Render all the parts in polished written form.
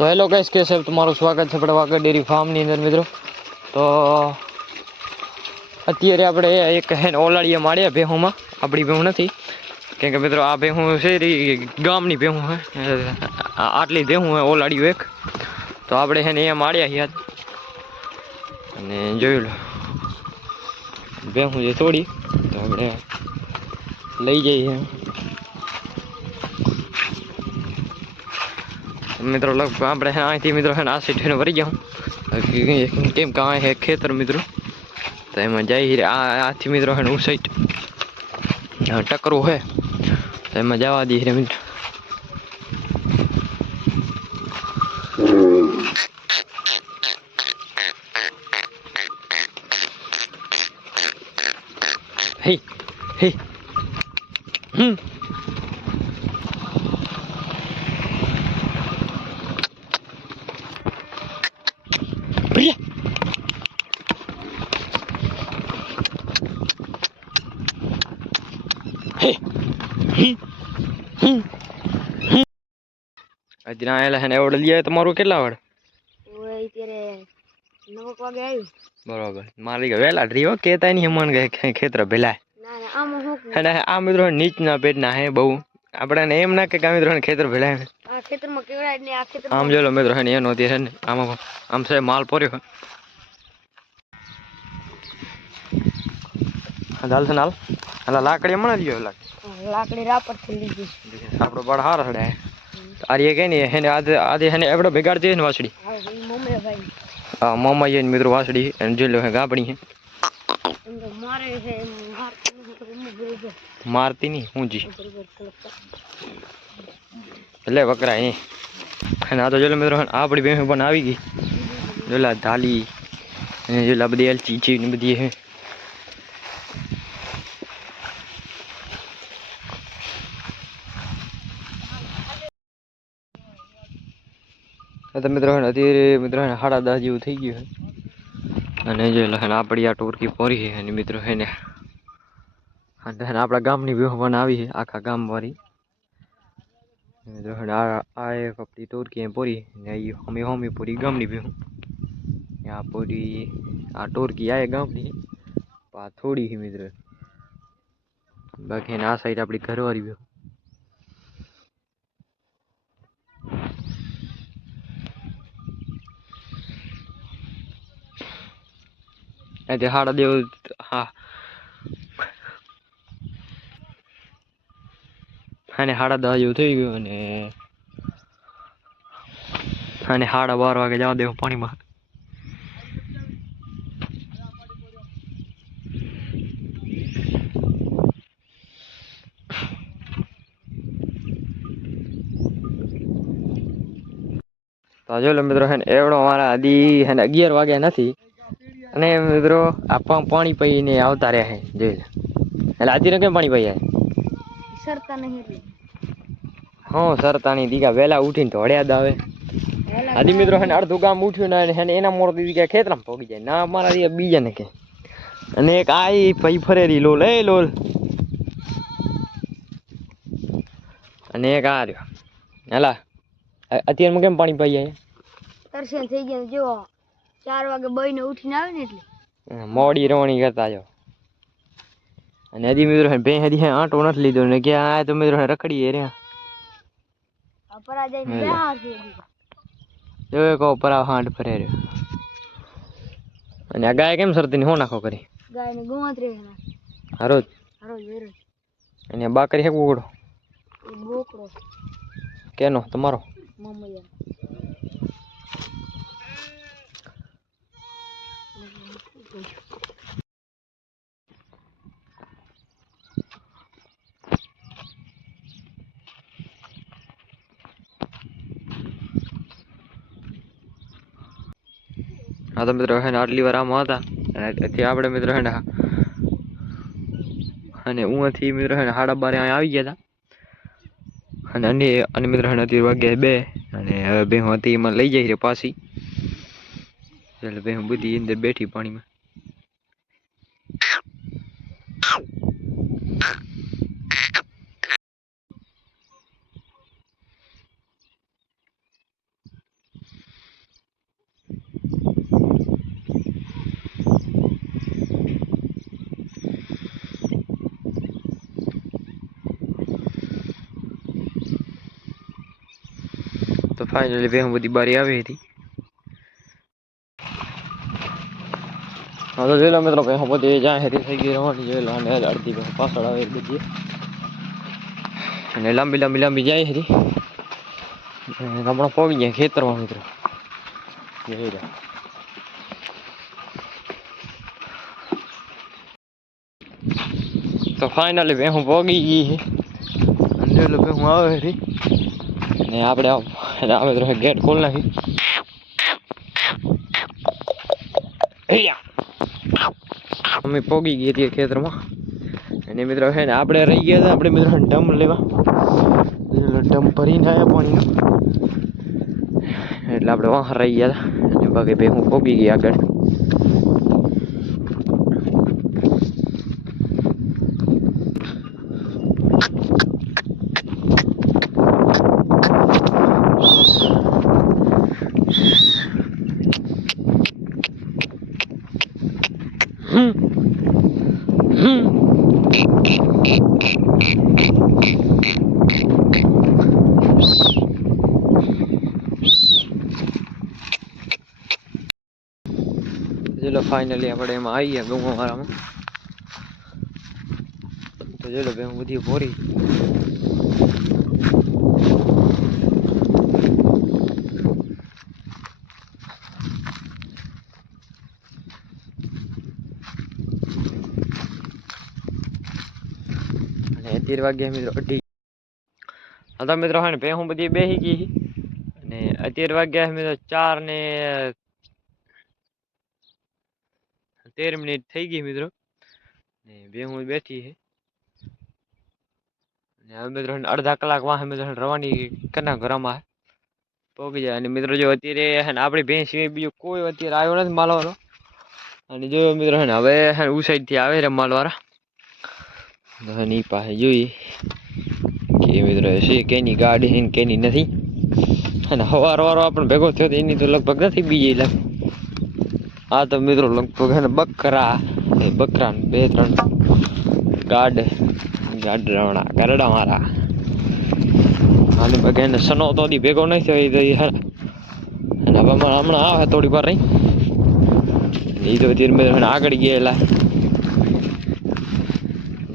तो hello guys, कैसे हो? तुम्हाરું સ્વાગત છે પડવાગર ડેરી ફાર્મની અંદર મિત્રો। તો અત્યારે આપણે એક હે ઓલાડીએ માળ્યા ભેહુંમાં, આપણી ભેહું નથી કેમ કે મિત્રો આ ભેહું છે રી ગામની ભેહું હે, આટલી ભેહું હે ઓલાડીઓ એક। તો આપણે હે ને અહીંયા માળ્યા યાદ અને જોઈ લો ભેહું જે થોડી તો આપણે લઈ જઈએ મિત્રો। લગભગ આપણે અહીંથી મિત્રો છે ને આ સીટ ભરી જાઉં કેમ કે આ હે ખેતર મિત્રો, તો એમાં જાય આથી મિત્રો છે ને ઉ સાઈડ ટકરું હે તો એમાં જવા દઈએ મિત્રો। હે હે પ્રિયા આજના આયેલા હે ને એવડે લઈ આવે તમારું કેટલા વાળ? ઓય અત્યારે 9 વાગે આવ્યું બરોબર। મારી વેલા ડ્રીવો કેતા નહીં મન કે ખેતર ભેલા ના ના આમ હું અને આ મિત્રો નીચના પેટના હે બહુ આપણે એમ ના કે મિત્રો ખેતર ભેલા આ ખેતરમાં કેવડા એટલે આ ખેતર આમ જો લો મિત્રો હે ને એનો તે હે ને આમાં આમ છે માલ પડ્યો હાલ છે નાલ હાલ લાકડી મને લ્યો લાકડી રાપર થી લીધી આપણો બળ હાર હડે આર્ય કે ની હે ને આદે હે ને એવડો બગાડ દે ને વાસડી હા ઈ મમ્મી ભાઈ હા મમ્મા એ મિત્રો વાસડી અને જો લો હે ગાબડી હે મારે છે મારતી નહીં ઊંજી એટલે વકરા એ અને આ તો જો મિત્રો આપણી બેન પણ આવી ગઈ જોલા ધાલી અને જોલા બધી એલચી ચી ને બધી હે તો મિત્રો અત્યારે મિત્રો 10:30 જેવું થઈ ગયું છે અને જો લખન આપણી આ ટોરકી પોરી છે અને મિત્રો હે ને આપણા ગામની વ્યૂહ પણ આવી છે આખા ગામ વાળી મિત્રો આ એક આપણી ટોરકી પોરી ને અમે હોમી પૂરી ગામની વ્યૂહ આ પૂરી આ ટોરકી આ ગામની આ થોડી છે મિત્રો બાકી આ સાઈડ આપણી ઘરવાળી વ્યૂહ તે હાડા દેવ હા અને 10:30 જેવું થઈ ગયું અને 12:30 વાગે જવા દેવું પાણીમાં। તો જો મિત્રો હે ને એવડો અમારા આદી હે ને 11 વાગ્યા નથી અને મિત્રો આ પાણી પીને આવતા રહ્યા હે જોઈ લે એટલે આદિને કેમ પાણી પીયા સરતા નહીં એટલે હા સરતાની દીકા વેલા ઉઠીને ધોડ્યા જ આવે આદિ મિત્રો હે ને અડધું ગામ ઉઠ્યું ને હે ને એના મોર દીકા ખેતરામાં પોગી જાય ના અમારા દીકા બીજા ને કે અને એક આઈ પઈ ફરેરી લોલ એ લોલ અને એક આ રહ્યો હાલા અત્યારમાં કેમ પાણી પી જાય તરસેન થઈ ગયા જો 4 વાગે બઈને ઉઠીને આવે ને એટલે મોડી રવણી કરતા જો અને હજી મિત્રો બે હજી આંટો નથી લીધો ને કે આ તો મિત્રો રખડી રે અપરા જઈને બહાર છે જો કો પરા હાંડ ફરે રે અને આ ગાય કેમ સરતી હો નાખો કરી ગાયને ગોંતરે હરોજ હરોજ અને બાકરી હે કુકડો બોકડો કેનો તમારો મમ્મી હા તો મિત્રો હે ને આટલી વાર આમાં હતા અને આપણે મિત્રો હે ને અને ઉંથી મિત્રો હે ને 12:30 આવી ગયા હતા અને મિત્રો હે ને 2 અને હવે બે હતી એમાં લઈ જાય રે પાછી એટલે બે બધી અંદર બેઠી પાણીમાં તો ફાઇનલી ભેહું બધી બારી આવી હતી. હા તો જોઈ લો મિત્રો ભેહું બધી જાય હતી થઈ ગઈ રવાની જોઈ લો. અને અડધી ભેહું પાછળ આવે બધી અને લાંબી લાંબી લાંબી જાય હતી. હમણાં પોગી ગયા ખેતરમાં મિત્રો જોઈ લો. તો ફાઇનલી ભેહું પોગી ગઈ છે અને જોઈ લો ભેહું આવે હતી. ને આપણે આવે તો ગેટ ખોલ નાખી. અમે પોગી ગઈ હતી ખેતરમાં અને મિત્રો છે ને આપણે રહી ગયા હતા. આપણે મિત્રો ડમ લેવા ડમ ભરીને આવ્યા પાણીનો એટલે આપણે વાહ રહી ગયા હતા. અને બાકી ભેહું પોગી ગઈ આગળ. ચલો ફાઇનલી આપણે એમાં આવી ગયા ગૌ અમારામાં. તો ચલો ભેહું બધી ભોરી. અને 13 વાગ્યા મિત્રો 18. હા તો મિત્રો હે ને ભેહું બધી બેસી ગઈ અને 13 વાગ્યા મિત્રો 4 ને 13 મિનિટ થઈ ગઈ મિત્રો. ને ભેહું બેઠી છે ને હવે મિત્રો અડધા કલાક વાહ મિત્રો રવાની કના ઘરમાં પોગી જાય. અને મિત્રો જો અત્યારે હે ને આપણી ભેંસ સિવાય બીજો કોઈ અત્યારે આવ્યો નથી માલવાળો. અને જો મિત્રો હે ને હવે હે ને સાઈડ થી આવે રે માલવાળા. તો હે ને ઈ પાસે જોઈએ કે મિત્રો છે કેની ગાડી છે કેની નથી. અને હવાર વારો આપણને ભેગો થયો એની તો લગભગ નથી બીજી લાગે. હા તો મિત્રો લગભગ હે ને બકરા 2-3 ગાડરણા કરડા મારા. અને બગે એને સનો તો દી ભેગો નહીં થયો એ તો અને હવે હમણાં આવે થોડી વાર રહી. એ તો ધીરે મિત્રો આગળ ગયેલા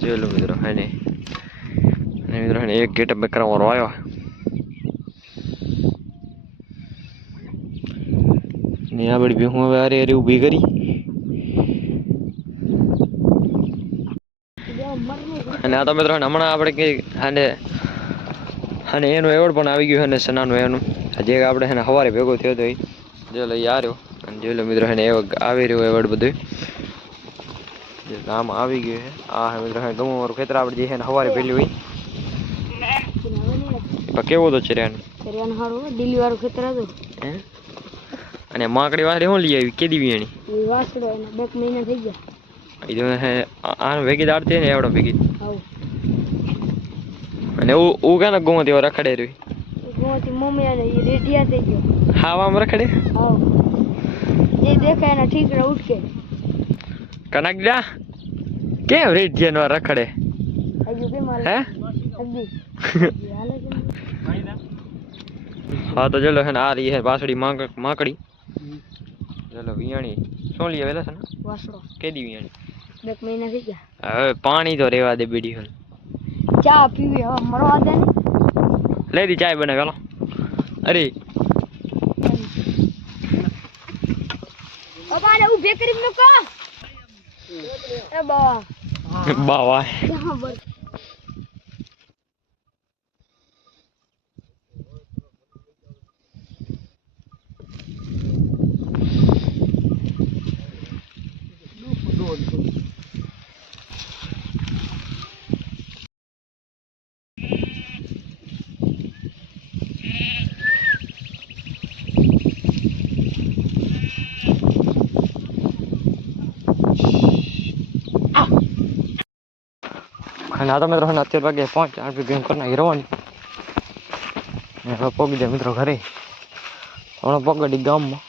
જોઈ લો મિત્રો હે ને. અને મિત્રો હે ને એક ગેટ બકરા વાળો આવ્યો. ને આ બધી ભેહું હવે અરે ઊભી કરી. અને આ તો મિત્રો હમણાં આપણે કે અને એનું એવોર્ડ પણ આવી ગયું છે સનાનું એનું જે આપણે છે ને સવારે ભેગો થયો હતો એ જો લઈ આવ્યો. અને જોઈ લો મિત્રો છે ને આવી રહ્યું એવોર્ડ બધું આમ આવી ગયું છે. આ મિત્રો ગમો મારું ખેતર આપણે જે છે ને સવારે ભેલી હોય કેવું તો ચેરિયાનું દિલ્હી વાળું ખેતર હતું. અને માકડી વાસળી શું લઈ આવી કેદી વિયાણી વાસડો 2 મહિના થઈ ગયા. એ તો આનું ભેગી દાડતી ને એવડો ભેગી. અને હું કે ને ગોમતી રખડે રહ્યું ગોમતી મમ્મી અને એ રેડિયા થઈ ગયો. હાવામાં રખડે જે દેખાય એના ઠીકરા ઉઠકે કનક જા કેમ રેડિયા નો રખડે હે. હા તો ચલો હે ને આ રહી હે બાસડી માકડી. ચલો વિયાણી શું લઈ આવેલા છે ને વાસડો કેદી વિયાણી 2 મહિના થઈ ગયા. હવે પાણી તો રેવા દે બીડી હલ ચા પીવી હવે મરવા દે ને લઈ દી ચાય બનાવે હાલો. અરે બાબાને ઊભે કરી મૂકો એ બા બાવા અને આ તો મિત્રો 17 વાગે 5 8 ભેગું કરી નાખી રવાની. હવે પોગી જાય મિત્રો ઘરે હમણાં પગડી ગામમાં.